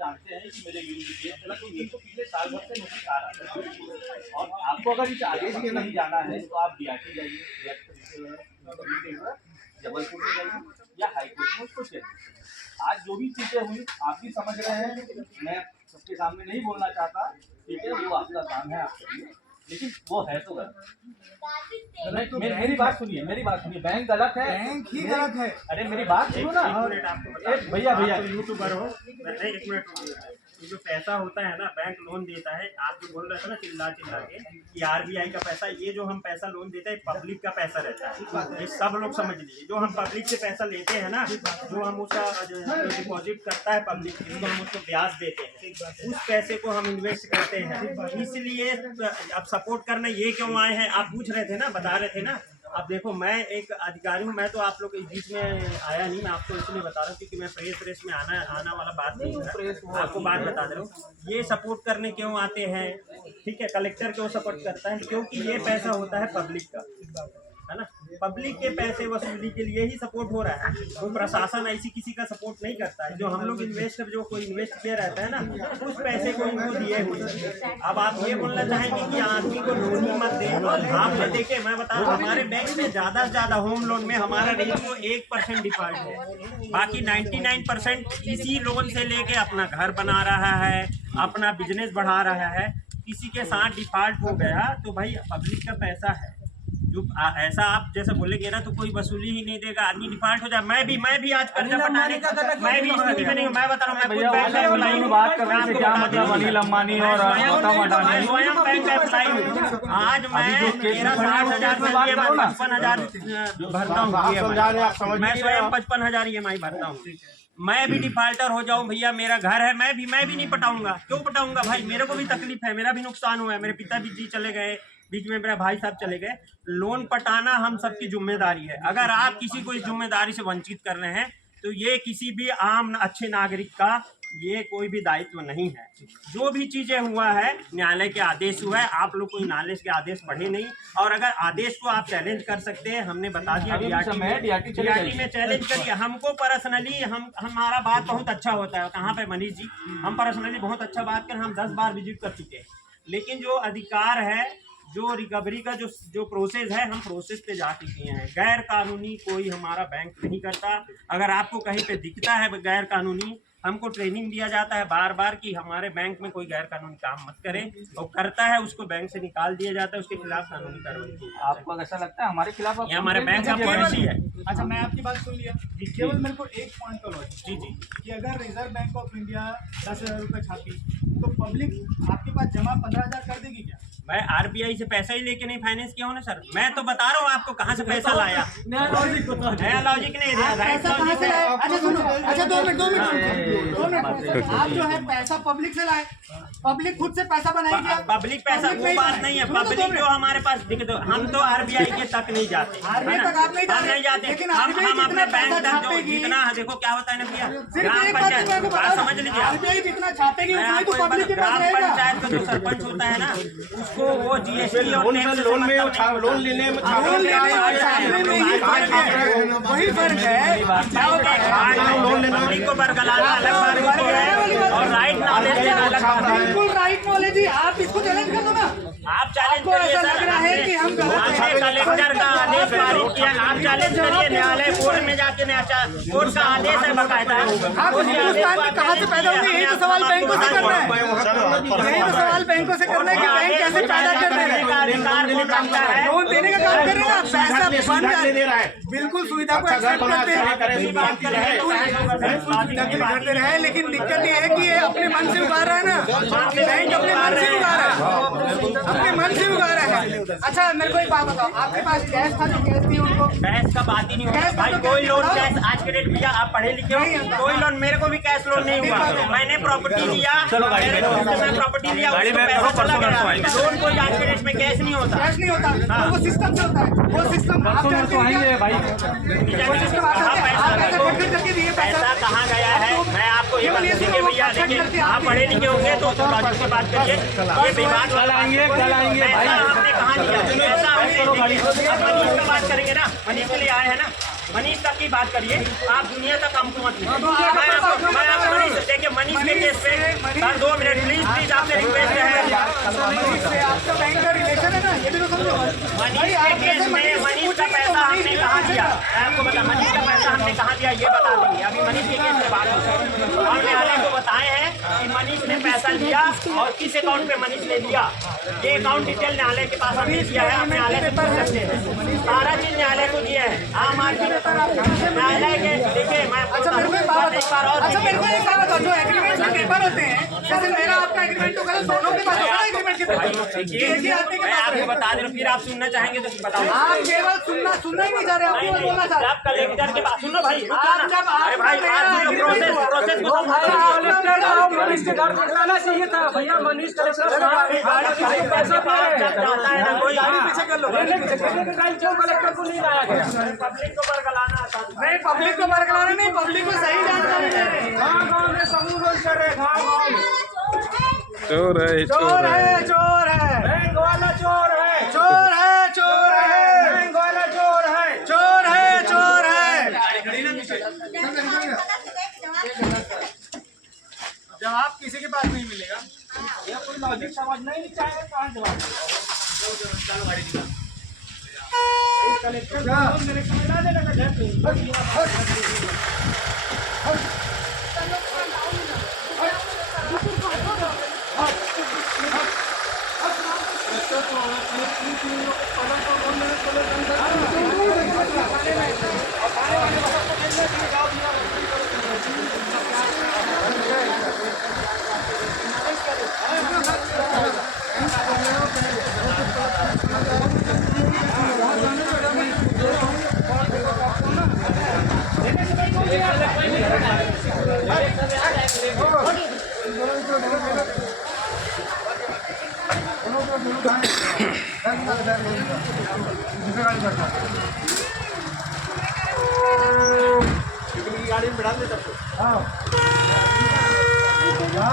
जानते हैं कि मेरे विरुद्ध केस चला, तो इनको पिछले साल भर से नोटिस आ रहा है। और आपको अगर इस आदेश के नहीं जाना है तो आप DRT जाइए, जबलपुर में जाइए या हाईकोर्ट में उसको चेक। आज जो भी चीजें हुई आप भी समझ रहे हैं, मैं सबके सामने नहीं बोलना चाहता, ठीक है, वो आपका काम है, आप करिए, लेकिन वो है तो गलत। मेरी बात सुनिए, बैंक गलत है, बैंक ही गलत है। अरे मेरी बात सुनो ना भैया यूट्यूबर हो, एक मिनट। ये जो पैसा होता है ना, बैंक लोन देता है, आप जो बोल रहे थे ना चिल्ला के कि RBI का पैसा, ये जो हम पैसा लोन देते हैं पब्लिक का पैसा रहता है, ये सब लोग समझ लीजिए। जो हम पब्लिक से पैसा लेते हैं ना, जो हम उसका डिपॉजिट करता है पब्लिक, जिसको हम उसको ब्याज देते हैं, उस पैसे को हम इन्वेस्ट करते हैं। इसलिए अब सपोर्ट करना ये क्यों आए हैं, आप पूछ रहे थे ना, बता रहे थे ना। अब देखो, मैं एक अधिकारी हूँ, मैं तो आप लोग के बीच में आया नहीं, मैं आपको इसलिए बता रहा हूँ क्योंकि मैं प्रेस में आना वाला बात नहीं है, आपको बात बता दे रहा हूँ। ये सपोर्ट करने क्यों आते हैं, ठीक है, कलेक्टर क्यों सपोर्ट करता है, क्योंकि ये पैसा होता है पब्लिक का, है ना, पब्लिक के पैसे वसूली के लिए ही सपोर्ट हो रहा है। तो प्रशासन ऐसी किसी का सपोर्ट नहीं करता है। जो हम लोग जो कोई इन्वेस्ट किया रहता है ना, उस पैसे को इनको दिए हुए। अब आप ये बोलना चाहेंगे कि आदमी को लोन ही मत दे। आप ये देखिए, मैं बता रहा हूँ, हमारे बैंक में ज़्यादा से ज़्यादा होम लोन में हमारा रेशियो 1% डिफॉल्ट है, बाकी 99% इसी लोन से लेके अपना घर बना रहा है, अपना बिजनेस बढ़ा रहा है। किसी के साथ डिफॉल्ट हो गया तो भाई पब्लिक का पैसा है, जो ऐसा आप जैसे बोलेंगे ना तो कोई वसूली ही नहीं देगा, आदमी डिफॉल्ट हो जाए। मैं भी आज कर्जा पटाने का मैं भी स्थिति में नहीं हूँ। मैं बता रहा हूँ, मैं खुद बैंक एम्प्लॉई हूँ, बात करने से क्या मतलब अनिल अंबानी और स्वयं बैंक एम्प्लॉई हूँ। आज मैं मेरा 60,000 से लिए मैं 55,000 भरता हूँ, मैं स्वयं 55,000 EMI भरता हूँ। मैं भी डिफाल्टर हो जाऊं भैया, मेरा घर है, मैं भी नहीं पटाऊंगा। क्यों पटाऊंगा भाई, मेरे को भी तकलीफ है, मेरा भी नुकसान हुआ है, मेरे पिताजी जी चले गए, बीच में मेरा भाई साहब चले गए। लोन पटाना हम सबकी जिम्मेदारी है। अगर आप किसी को इस जिम्मेदारी से वंचित कर रहे हैं तो ये किसी भी आम अच्छे नागरिक का ये कोई भी दायित्व नहीं है। जो भी चीजें हुआ है न्यायालय के आदेश हुआ है, आप लोग कोई न्यायालय के आदेश पढ़े नहीं, और अगर आदेश को आप चैलेंज कर सकते हैं, हमने बता दिया DRT में चैलेंज करिए। हमको पर्सनली हमारा बात बहुत अच्छा होता है। कहाँ पे मनीष जी, हम पर्सनली बहुत अच्छा बात कर, हम 10 बार विजिट कर चुके हैं। लेकिन जो अधिकार है, जो रिकवरी का जो प्रोसेस है, हम प्रोसेस पे जा चुके हैं। गैर कानूनी कोई हमारा बैंक नहीं करता। अगर आपको कहीं पे दिखता है गैर कानूनी, हमको ट्रेनिंग दिया जाता है बार बार कि हमारे बैंक में कोई गैर कानूनी काम मत करे, और करता है उसको बैंक से निकाल दिया जाता है, उसके खिलाफ कानूनी कार्रवाई की। आपको ऐसा लगता है हमारे खिलाफ? ये हमारे बैंक का पॉलिसी है। अच्छा, मैं आपकी बात सुन लिया, केवल मेरे को एक पॉइंट का जी कि अगर रिजर्व बैंक ऑफ इंडिया 10,000 रुपये छापी तो पब्लिक आपके पास जमा 15,000 कर देगी क्या? मैं RBI से पैसा ही लेके नहीं फाइनेंस किया हूँ ना सर। मैं तो बता रहा हूँ आपको कहाँ से पैसा लाया, नया लॉजिक नहीं है। अच्छा सुनो, अच्छा 2 मिनट, आप जो है पैसा पब्लिक से लाए, पब्लिक खुद से पैसा बनाएगी? पब्लिक पैसा वो बात नहीं है। पब्लिक जो हमारे पास दिख दो, हम तो RBI के तक नहीं जाते, RBI तक आप नहीं जाते, हम अपने बैंक तक जो जितना, देखो क्या होता है ना भैया, ग्राम पंचायत बात समझ लीजिए, RBI जितना छापेगी ग्राम पंचायत का जो सरपंच होता है ना, उसको वो GST और लोन लेने में वही फर्क है। लोन लेना को बरगलाना अलग बात है, और राइट नॉलेज देना अलग बात है। बिल्कुल राइट नॉलेज ही, आप इसको चैलेंज कर दो ना। आप चैलेंज आपको ऐसा लग रहा है कि हम कलेक्टर का आदेश पारित किया, आप चैलेंज करिए न्यायालय कोर्ट में जाके, कोर्ट का आदेश है बकायदा। हिंदुस्तान में कहाँ से पैदा होंगे, यही तो सवाल बैंकों से करना है, यही तो सवाल बैंकों से करना है कि बैंक कैसे पैदा कर रहे हैं, लोन देने का काम कर रहे हैं, पैसा बन रहा है, बिल्कुल सुविधा को एक्सेप्ट करते रहे। लेकिन दिक्कत ये है कि ये अपने मन से उगा रहा है ना, बैंक अपने मन से उगा रहा है, अपने मन से उगा रहा है। अच्छा मेरे को एक बात बताओ, आपके पास कैश था, जो कैश थी उनको? कैश का बात ही नहीं होता भाई, कोई लोन कैश आज के डेट भैया, आप पढ़े लिखे हो, कोई लोन, मेरे को भी कैश लोन नहीं हुआ। मैंने प्रॉपर्टी लिया, मैं प्रॉपर्टी लिया, लोन कोई आज के डेट में कैश नहीं होता, कैश नहीं होता, वो सिस्टम से होता है, वो सिस्टम आप जानते हैं भाई, वो सिस्टम आप पैसा करके दिए पैसा कहाँ गया है मैं आपको ये बता देंगे भैया। देखिए आप पढ़े लिखे होंगे तो लॉजिक से बात करिए। ये विवाद कल आएंगे भाई। हमने कहाँ दिया पैसा मनीष का बात करेंगे ना, मनीष के लिए आए हैं ना, मनीष तक की बात करिए। आप दुनिया तक हमको मत मैं आपको मनीष देखिए मनीष के केस पे सर 2 मिनट प्लीज आपसे रिक्वेस्ट है। आपका बैंक का रिलेशन है ना, ये भी तो समझो। मनीष के केस में मनीष का पैसा हमने कहाँ दिया मैं आपको बता, मनीष का पैसा हमने कहाँ दिया ये बता देंगे। अभी मनीष के केस में बात हो और न्यायालय को बताए हैं कि मनीष ने पैसा लिया और किस अकाउंट पे मनीष ने दिया। ये अकाउंट डिटेल न्यायालय के पास हमने दिया है, आप न्यायालय से पूछ सकते हैं। सारा चीज न्यायालय को दिया है। आम आदमी न्यायालय के देखिए मैं अच्छा मेरे को एक बात बताओ, जो एग्रीमेंट के पेपर होते हैं, जैसे मेरा आपका एग्रीमेंट तो गलत, दोनों के पास होता है एग्रीमेंट के पेपर। मैं आपको बता दे रहा हूँ, फिर आप सुनना चाहेंगे तो बताओ। आप केवल सुनना ही नहीं चाह रहे, आप केवल बोलना चाह रहे हैं। आप कलेक्टर के पास सुनो भाई, अरे भाई प्रोसेस को मनीष के घर दिखलाना चाहिए था भैया। मनीष कलेक्टर को नहीं लाया गया। पब्लिक को बरगलाना नहीं, पब्लिक को बरकरार नहीं, पब्लिक को सही जानकारी दे रहे हैं। गाँव में समूह रोज कर रहे गाँव में। चोर है, चोर है, बैंक वाला चोर है, चोर है, चोर है, बैंक वाला चोर है, चोर है, चोर है। जवाब किसी के पास नहीं मिलेगा। ये कोई लॉजिक समझना ही नहीं चाहेगा, कहाँ जवाब कलेक्टर मेरे को मिला देना का गाड़ी में बैठा दे सबको। जा